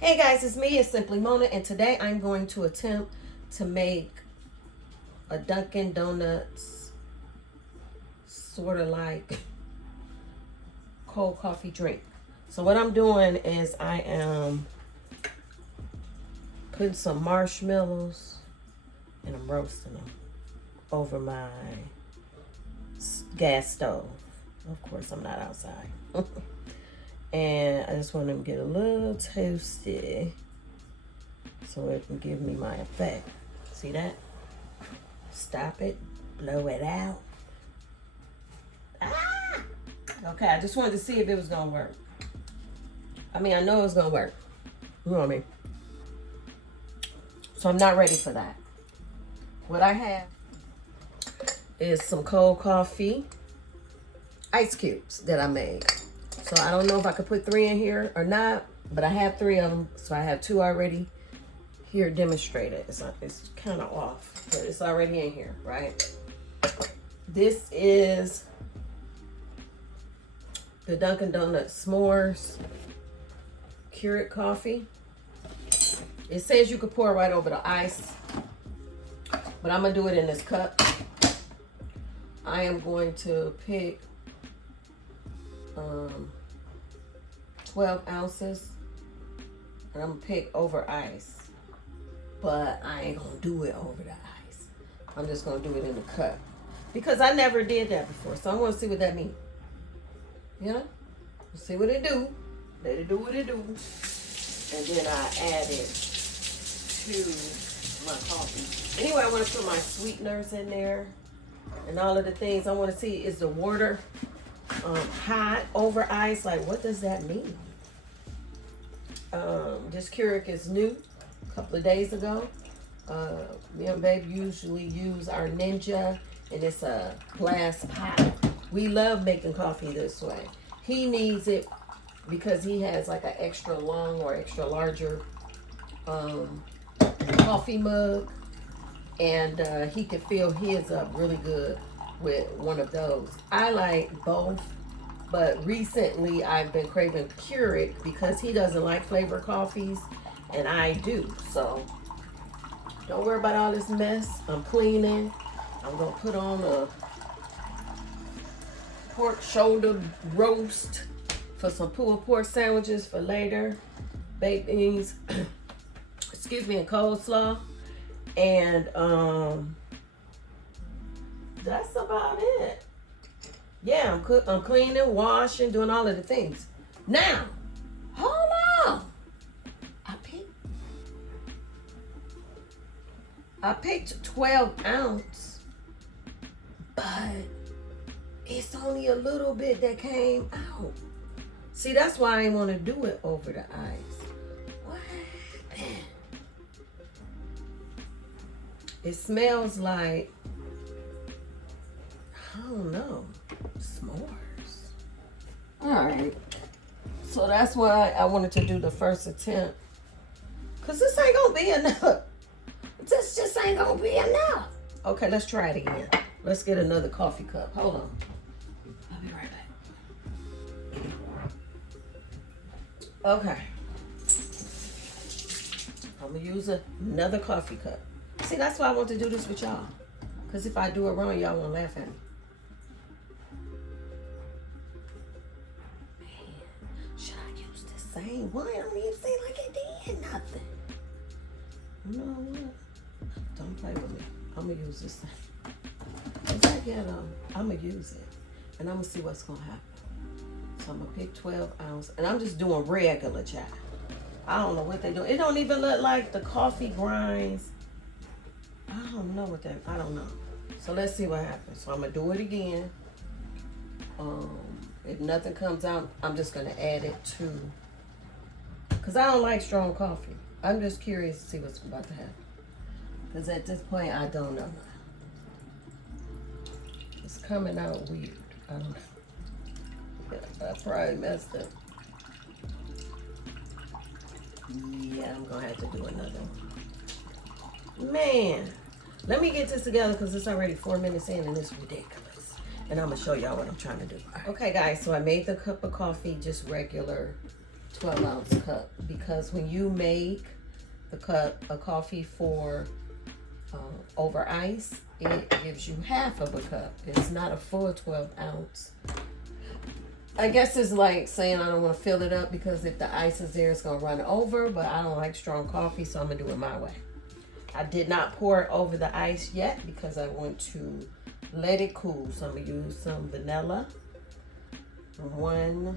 Hey guys, it's me, it's Simply Mona, and today I'm going to attempt to make a Dunkin' Donuts sort of like cold coffee drink. So what I'm doing is I am putting some marshmallows and I'm roasting them over my gas stove. Of course, I'm not outside. And I just want them to get a little toasty so it can give me my effect. See that? Stop it, blow it out. Ah! Okay, I just wanted to see if it was gonna work. I mean, I know it was gonna work. You know what I mean? So I'm not ready for that. What I have is some cold coffee ice cubes that I made. So I don't know if I could put 3 in here or not, but I have 3 of them. So I have 2 already here demonstrated. It's kind of off, but it's already in here, right? This is the Dunkin' Donuts S'mores Keurig coffee. It says you could pour right over the ice, but I'm gonna do it in this cup. I am going to pick 12 ounces, and I'm gonna pick over ice, but I ain't gonna do it over the ice. I'm just gonna do it in the cup because I never did that before, so I want to see what that means. You know, see what it do. Let it do what it do, and then I add it to my coffee. Anyway, I want to put my sweeteners in there and all of the things. I want to see, is the water hot over ice? Like, what does that mean? This Keurig is new, a couple of days ago. Me and babe usually use our Ninja, and it's a glass pot. We love making coffee this way. He needs it because he has like an extra long or extra larger coffee mug, and he can fill his up really good with one of those. I like both, but recently I've been craving Keurig because he doesn't like flavored coffees and I do. So don't worry about all this mess. I'm cleaning. I'm gonna put on a pork shoulder roast for some pulled pork sandwiches for later, baked beans, excuse me, and coleslaw, and that's about it. Yeah, I'm cleaning, washing, doing all of the things. Now, hold on. I picked 12 ounce, but it's only a little bit that came out. See, that's why I didn't want to do it over the ice. What happened? It smells like, I don't know, s'mores. All right. So that's why I wanted to do the first attempt. Because this ain't going to be enough. This just ain't going to be enough. Okay, let's try it again. Let's get another coffee cup. Hold on. I'll be right back. Okay. I'm going to use another coffee cup. See, that's why I want to do this with y'all. Because if I do it wrong, y'all won't laugh at me. Should I use the same one? I don't even seem like it did nothing. You know what? Don't play with me. I'm going to use this thing. Once I get I'm going to use it. And I'm going to see what's going to happen. So I'm going to pick 12 ounce. And I'm just doing regular chai. I don't know what they do. It don't even look like the coffee grinds. I don't know what that, I don't know. So let's see what happens. So I'm going to do it again. If nothing comes out, I'm just going to add it to, because I don't like strong coffee. I'm just curious to see what's about to happen. Because at this point, I don't know. It's coming out weird. I don't know. I probably messed up. Yeah, I'm going to have to do another one. Man, let me get this together because it's already 4 minutes in and it's ridiculous. And I'm going to show y'all what I'm trying to do. Okay, guys, so I made the cup of coffee just regular 12-ounce cup, because when you make the cup a coffee for over ice, it gives you half of a cup. It's not a full 12-ounce. I guess it's like saying I don't want to fill it up because if the ice is there, it's going to run over, but I don't like strong coffee, so I'm going to do it my way. I did not pour it over the ice yet because I want to let it cool. So I'm going to use some vanilla. 1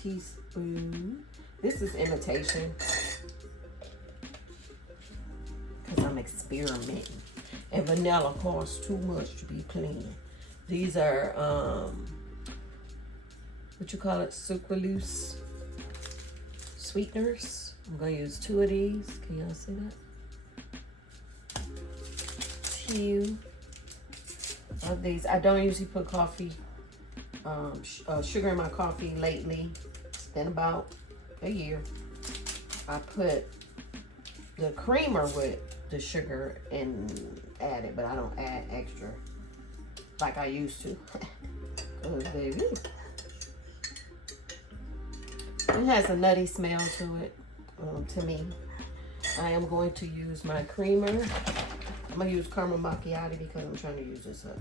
teaspoon. This is imitation because I'm experimenting. And vanilla costs too much to be clean. These are, what you call it, sucralose sweeteners. I'm going to use 2 of these. Can y'all see that? 2 of these. I don't usually put coffee, sugar in my coffee lately. It's been about a year. I put the creamer with the sugar and add it, but I don't add extra like I used to. Cause baby, it has a nutty smell to it. To me, I am going to use my creamer. I'm gonna use caramel macchiato because I'm trying to use this up.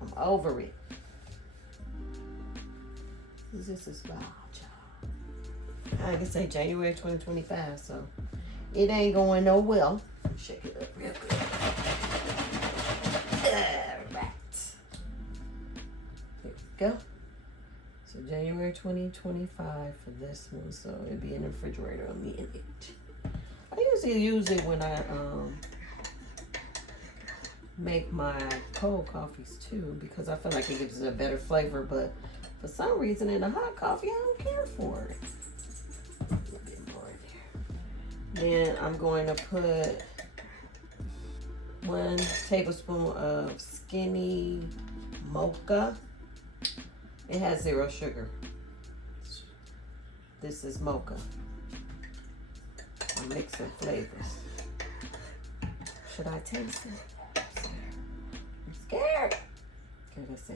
I'm over it. This is wild, y'all. I can say January 2025, so it ain't going no well. Shake it up real good. Alright. There we go. So January 2025 for this one, so it'll be in the refrigerator a minute. I usually use it when I make my cold coffees too, because I feel like it gives it a better flavor, but for some reason in a hot coffee I don't care for it. A little bit more in there. Then I'm going to put 1 tablespoon of skinny mocha. It has 0 sugar. This is mocha. I'm mixing flavors. Should I taste it? I'm scared. Okay, let's see.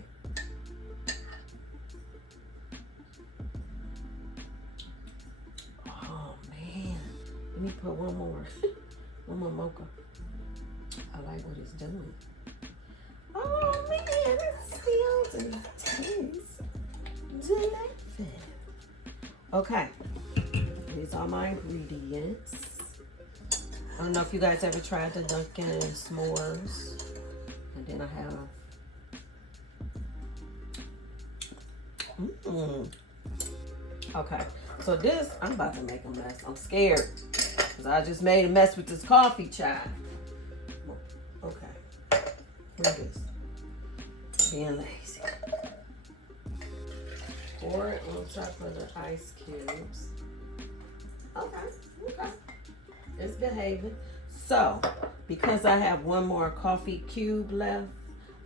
Oh man. Let me put one more. One more mocha. I like what it's doing. Oh man, it smells and tastes delicious. Okay. These are my ingredients. I don't know if you guys ever tried the Dunkin' s'mores. And then I have. Okay. So this, I'm about to make a mess. I'm scared. Because I just made a mess with this coffee, child. Okay. Look at this. Being lazy. Pour it on top of the ice cubes. Okay. It's behaving. So, because I have one more coffee cube left,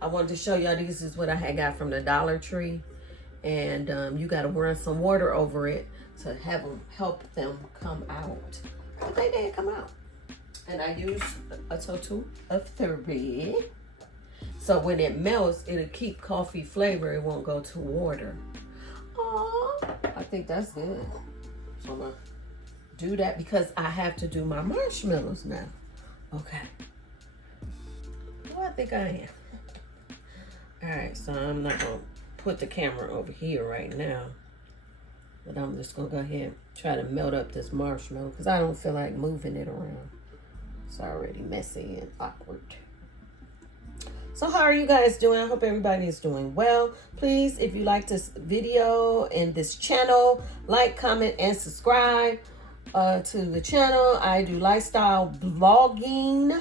I wanted to show y'all this is what I had got from the Dollar Tree. And you got to run some water over it to help them come out. But they did come out. And I used a total of 3. So when it melts, it'll keep coffee flavor. It won't go to water. Oh, I think that's good. So I'm going to do that because I have to do my marshmallows now. Okay. Well, I think I am. All right, so I'm not going to put the camera over here right now. But I'm just going to go ahead and try to melt up this marshmallow because I don't feel like moving it around. It's already messy and awkward. So how are you guys doing? I hope everybody is doing well. Please, if you like this video and this channel, like, comment, and subscribe to the channel. I do lifestyle vlogging.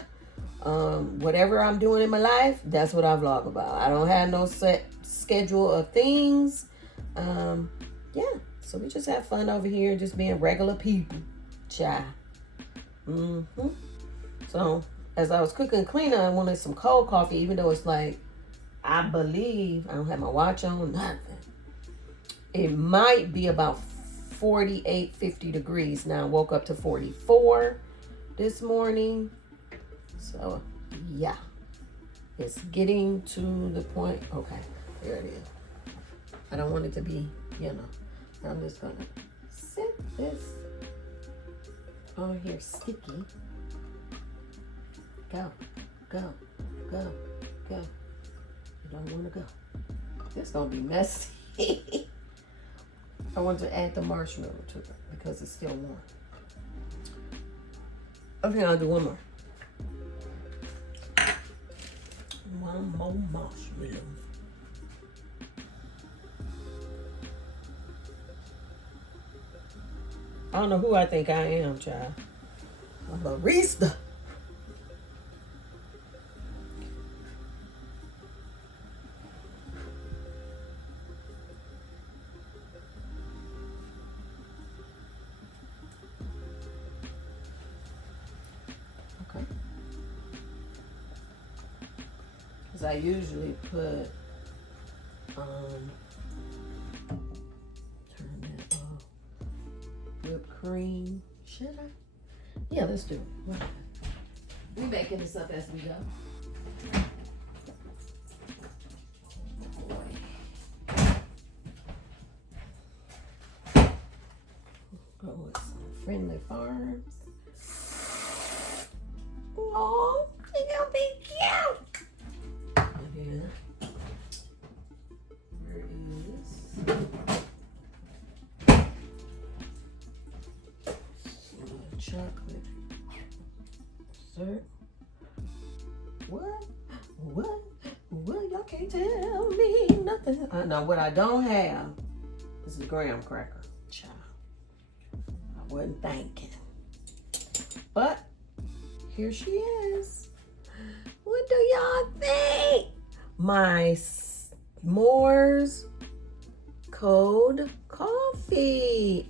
Whatever I'm doing in my life, that's what I vlog about. I don't have no set schedule of things. Yeah, so we just have fun over here, just being regular people. Child. So, as I was cooking and cleaning, I wanted some cold coffee, even though it's like, I believe, I don't have my watch on, nothing. It might be about 48, 50 degrees. Now, I woke up to 44 this morning. So, yeah. It's getting to the point. Okay, there it is. I don't want it to be, I'm just gonna set this on here sticky. Go, go, go, go. You don't wanna go. This gonna be messy. I want to add the marshmallow to it because it's still warm. Okay, I'll do one more. One more marshmallow. I don't know who I think I am, child. A barista. Okay. Because I usually put, turn that off. Whipped cream. Should I? Yeah, let's do it. Whatever. We making this up as we go. Go with some Friendly Farms. Oh, it's gonna be cute. Yeah. Where is chocolate syrup? What? Y'all can't tell me nothing. Now what I don't have is a graham cracker. Child, I wasn't thinking. But here she is. What do y'all think? My s'mores cold coffee.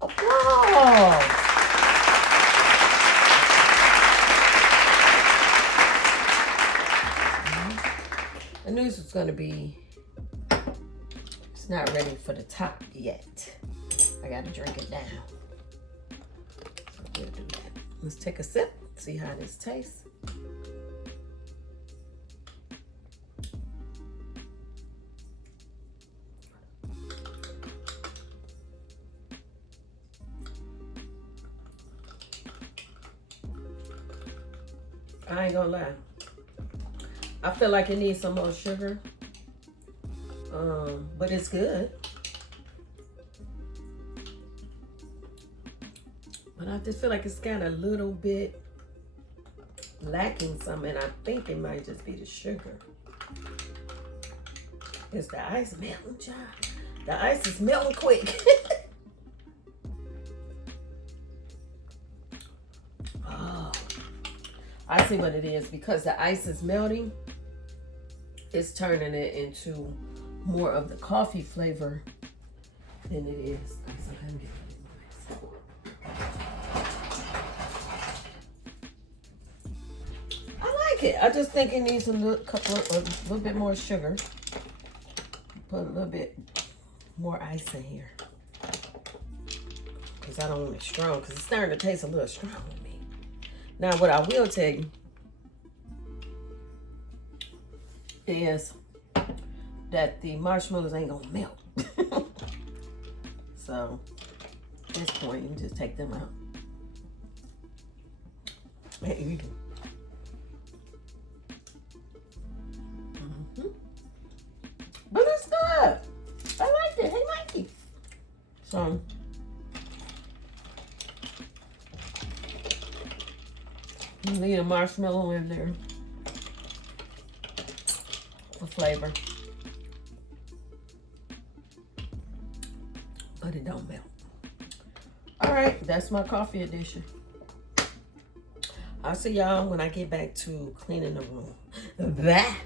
Applause. I knew this was gonna be, it's not ready for the top yet. I gotta drink it down. So we'll do that. Let's take a sip, see how this tastes. I ain't gonna lie. I feel like it needs some more sugar. But it's good. But I just feel like it's got a little bit lacking something, and I think it might just be the sugar. Is the ice melting, child? The ice is melting quick. Oh, I see what it is. Because the ice is melting, it's turning it into more of the coffee flavor than it is. I like it. I just think it needs a little bit more sugar. Put a little bit more ice in here. Because I don't want it strong. Because it's starting to taste a little strong with me. Now, what I will tell you is that the marshmallows ain't gonna melt. So at this point, you just take them out. There you go. But it's good. I liked it. Hey, Mikey. So you need a marshmallow in there for flavor. But it don't melt. All right, that's my coffee edition. I'll see y'all when I get back to cleaning the room. Bye.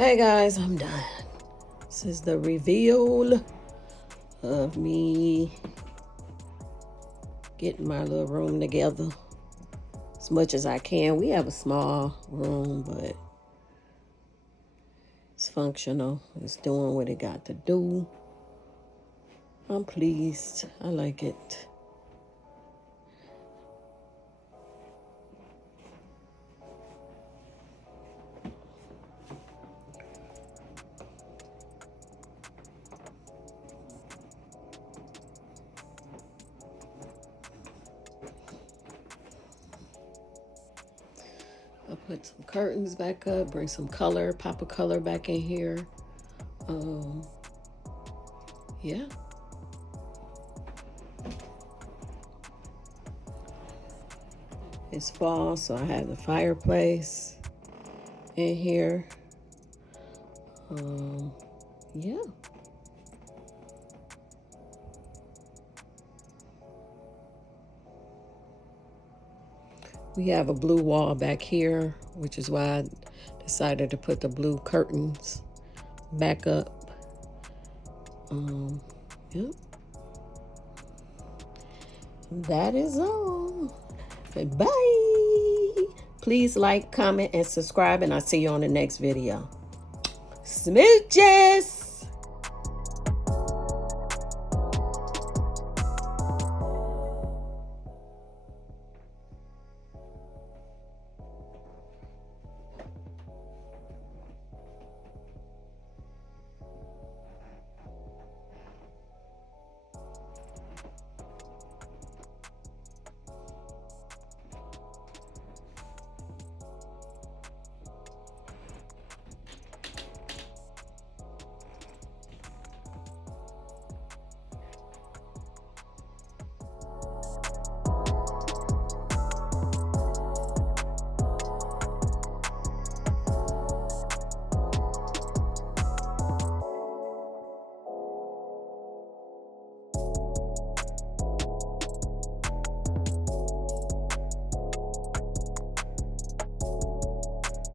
Okay, guys, I'm done. This is the reveal of me getting my little room together as much as I can. We have a small room, but it's functional. It's doing what it got to do. I'm pleased. I like it. I'll put some curtains back up, bring some color, pop a color back in here. Yeah. It's fall, so I have the fireplace in here. Yeah. We have a blue wall back here, which is why I decided to put the blue curtains back up. Yeah. That is all. Okay, bye. Please like, comment, and subscribe, and I'll see you on the next video. Smooches!